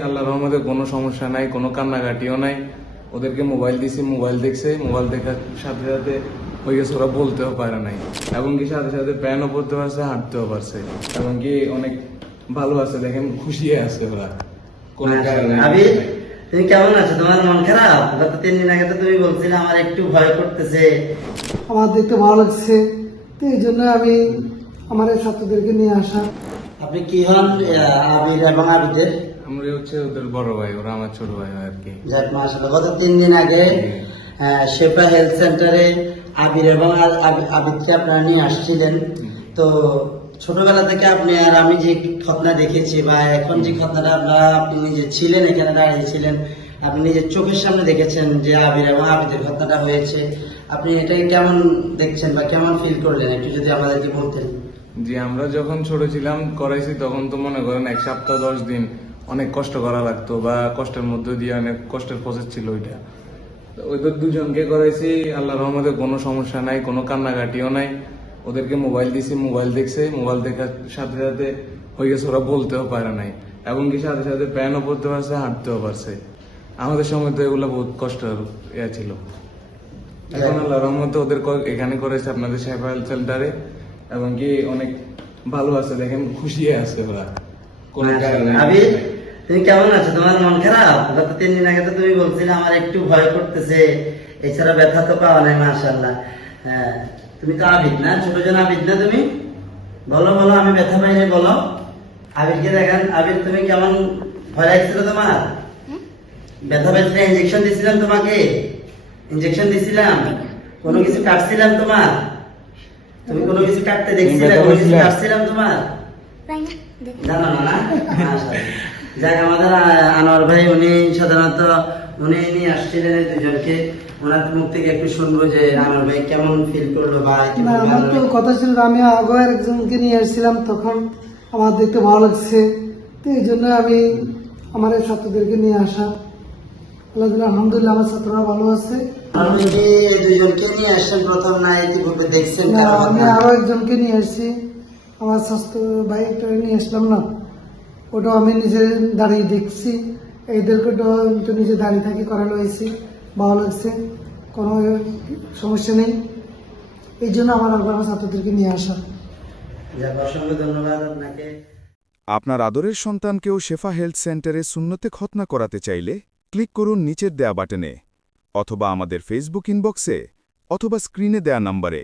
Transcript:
আল্লাহ রহমতে কোনো সমস্যা নাই কোনো কান্নাকাটিও নাই। ওদেরকে মোবাইল দিছি মোবাইল দেখছে মোবাইল দেখার সাথে সাথে হয়ে গেছে ওরা বলতেও পারে নাই। এবং কি সাথে সাথে প্যানও পড়তে পারছে হাঁটতেও পারছে। এবং কি অনেক ভালো আছে দেখেন খুশি আছে ওরা। কোনো কারণে তুমি কেমন আছো? তোমার মন খারাপ? গত তিন দিন আগে তো তুমি বলছিলে আমার একটু ভয় করতেছে। আমার দেখতে ভালো লাগছে। তো এই জন্য আমি আমার এই ছাত্রদেরকে নিয়ে আসা। আপনি কি হন আবির এবং আবিদের আমরা হচ্ছে ওদের বড় ভাই ওরা আমার ছোট ভাই আর কি। যাক গত তিন দিন আগে শেফা হেলথ সেন্টারে আবির এবং আবিদকে আপনারা নিয়ে আসছিলেন। তো ছোটবেলা থেকে আপনি আর আমি যে ঘটনা দেখেছি বা এখন যে ঘটনাটা আপনারা আপনি নিজে ছিলেন এখানে দাঁড়িয়েছিলেন আপনি নিজের চোখের সামনে দেখেছেন যে আবির এবং আবিদের ঘটনাটা হয়েছে। আপনি এটাকে কেমন দেখছেন বা কেমন ফিল করলেন? একটু যদি আমাদেরকে বলতেন। জি আমরা যখন ছোট ছিলাম করাইছি তখন তো মনে করেন এক সপ্তাহ দশ দিন অনেক কষ্ট করা লাগতো বা কষ্টের মধ্যে দিয়ে অনেক কষ্টের প্রসেস ছিল ওইটা। ওদের দুজনকে করাইছি আল্লাহ রহমতে কোনো সমস্যা নাই, কোনো কান্নাকাটিও নাই। ওদেরকে মোবাইল দিছি মোবাইল দেখছে মোবাইল দেখার সাথে সাথে হয়ে গেছে ওরা বলতেও পারে নাই। এবং কি সাথে সাথে প্যানও পড়তে পারছে, হাঁটতেও পারছে। আমাদের সময় তো এগুলো বহুত কষ্টের ইয়ে ছিল। এখন আল্লাহ রহমতে ওদের এখানে করেছে আপনাদের সাহেব সেন্টারে এবং কি অনেক ভালো আছে, দেখেন খুশি আছে ওরা। কোনো তুমি কেমন আছো? তোমার মন খারাপ? গত তিন দিন আগে তো তুমি বলছিলে আমার একটু ভয় করতেছে। এছাড়া ব্যথা তো পাওয়া নাই মাশাল্লাহ হ্যাঁ তুমি তো আবিদ না? ছোট জন আবিদ না তুমি? বলো বলো আমি ব্যথা পাইনি বলো। আবিরকে দেখান। আবির তুমি কেমন ভয় লাগছিল তোমার? ব্যথা পাইছিলে ইঞ্জেকশন দিছিলাম তোমাকে? ইঞ্জেকশন দিছিলাম কোনো কিছু কাটছিলাম তোমার? তুমি কোনো কিছু কাটতে দেখছিলে? ব্যথা কোনো কিছু কাটছিলাম তোমার? জানো না। যাক আমাদের আনোয়ার ভাই উনি সাধারণত উনি নিয়ে আসছিলেন দুজনকে। ওনার মুখ থেকে একটু শুনব যে আনোয়ার ভাই কেমন ফিল করল বা আমার তো কথা ছিল আমি আগে একজনকে নিয়ে এসেছিলাম তখন আমার দেখতে ভালো লাগছে। তো এই জন্য আমি আমার এই ছাত্রদেরকে নিয়ে আসা। আলহামদুলিল্লাহ আমার ছাত্ররা ভালো আছে। দুজনকে নিয়ে আসছেন প্রথম না ইতিপূর্বে দেখছেন আমি আরও একজনকে নিয়ে আসছি। আমার স্বাস্থ্য বাইকটা নিয়ে আসলাম না। ওটাও আমি নিজে দাঁড়িয়ে দেখছি। তো আমি নিজে দাঁড়িয়ে থাকি করানো হয়েছি ভালো লাগছে কোনো সমস্যা নেই। এই জন্য আমার আবার আমার ছাত্রদেরকে নিয়ে আসা। অসংখ্য ধন্যবাদ আপনাকে। আপনার আদরের সন্তানকেও শেফা হেলথ সেন্টারে শূন্যতে খতনা করাতে চাইলে ক্লিক করুন নিচের দেয়া বাটনে অথবা আমাদের ফেসবুক ইনবক্সে অথবা স্ক্রিনে দেয়া নম্বরে।